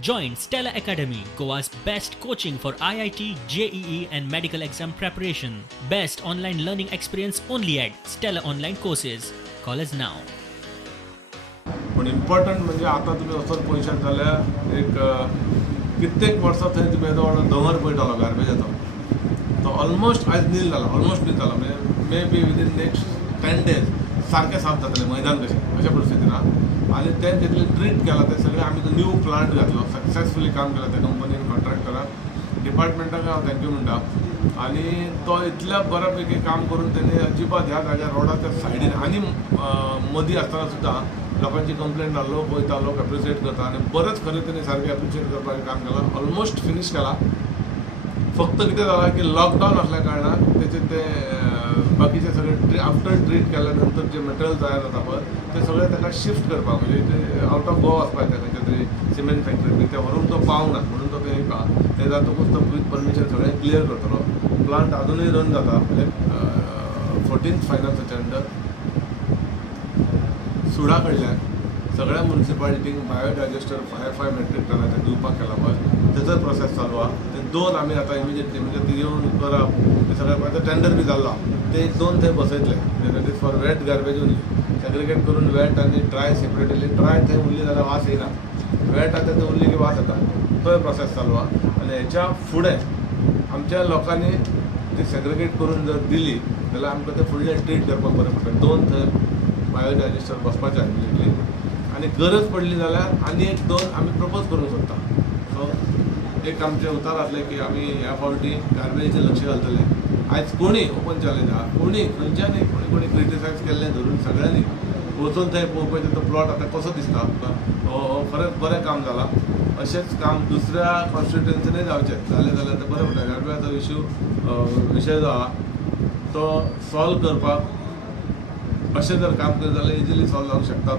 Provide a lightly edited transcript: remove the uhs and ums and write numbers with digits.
Join Stella Academy, Goa's best coaching for IIT, JEE, and medical exam preparation. Best online learning experience only at Stella Online Courses. Call us now. पण important म्हणजे आता तुम्ही वचून पळयशात जाल्यार एक कित्येक वर्सां थंय तुमी येदो व्हडलो दोंगर पळयतालो गार्बेजाचो तो ऑलमोस्ट आयज नील जाला ऑलमोस्ट नील जाला म्हणजे may be within next 10 days सारकें साफ जातलें मैदान कशें अशा परिस्थितीन आनी तें तितलें ट्रीट केलां तें सगळें आमी तो न्यू प्लांट घातलो सक्सेसफुली काम केलां त्या कंपनीन कॉन्ट्रॅक्टराक डिपार्टमेंटाक हांव थँक्यू म्हणटा आनी तो इतल्या बऱ्या पैकी काम करून तेणी अजिबात ह्या जाग्यार रोडाच्या सायडीन आनी मदीं आसतना सुद्दां लोकांची कंप्लेंट लोक वयता लोक एप्रिशिएट करता आनी बरेंच खरें तेणी सारकें एप्रिशिएट करपाचें काम केलां ऑलमोस्ट फिनीश केलां फक्त कितें जालां की लॉकडावन असल्या कारणान तेचे ते बाकीचे सगळे आफ्टर ट्रीट केल्या नंतर जे मटेरियल तयार जाता पळय ते सगळें ताका शिफ्ट करपाक म्हणजे ते आउट ऑफ गोवा वचपाक जाय खंयच्या तरी सिमेंट फॅक्टरीन ते व्हरून तो पावना म्हणून तो थंय येता ते जातकूच तो विथ परमिशन सगळें क्लियर करतलो प्लांट अजूनय रन जाता म्हणजे 14th फायनान्साच्या अंडर सुडा कडल्यान सगळ्या म्युनिसिपालिटींक बायोडायजेस्टर 5 मेट्रीक टनाचे दिवपाक केला पळय तेजो प्रोसेस चालू आहा ते 2 आमी आतां इमिजिएटली म्हणजे ती येवन करप ते सगळें पळय टेंडर बी जाल्लो ते 2 थंय बसयतले that is for wet garbage only segregate करून वेट आनी ड्राय सेपरेटली ड्राय थंय उरली जाल्यार वास येना वेट आतां थंय उरली की वास येता तो प्रोसेस चालू आहा आनी हेच्या फुडें आमच्या लोकांनी ती सेग्रिगेट करून जर दिली जाल्यार आमकां ते फुडलें ट्रीट करपाक बरें पडटा 2 थंय बायोडायजेस्टर बसपाचें इमिजिएटली आनी गरज पडली जाल्यार आनी एक 2 आमी प्रपोज करूंक सोदता सो एक आमचें उतार आसलें की आमी ह्या फावटी गार्बेजीचेर लक्ष घालतले आयज कोणी ओपन चॅलेंज आहा कोणी खंयच्यानी कोणी क्रिटिसायज केल्लें धरून सगळ्यांनी वचून थंय पळोवपाचें तो प्लॉट आतां कसो दिसता हो खरेंच बरें काम जालां अशेंच काम दुसऱ्या कॉन्स्टिट्युएन्सीनय जावचें जालें जाल्यार तें बरें पडटा गार्बेजाचो विशय जो आहा तो सॉल्व करपाक अशें जर काम केलें जाल्यार इजिली सॉल्व जावंक शकता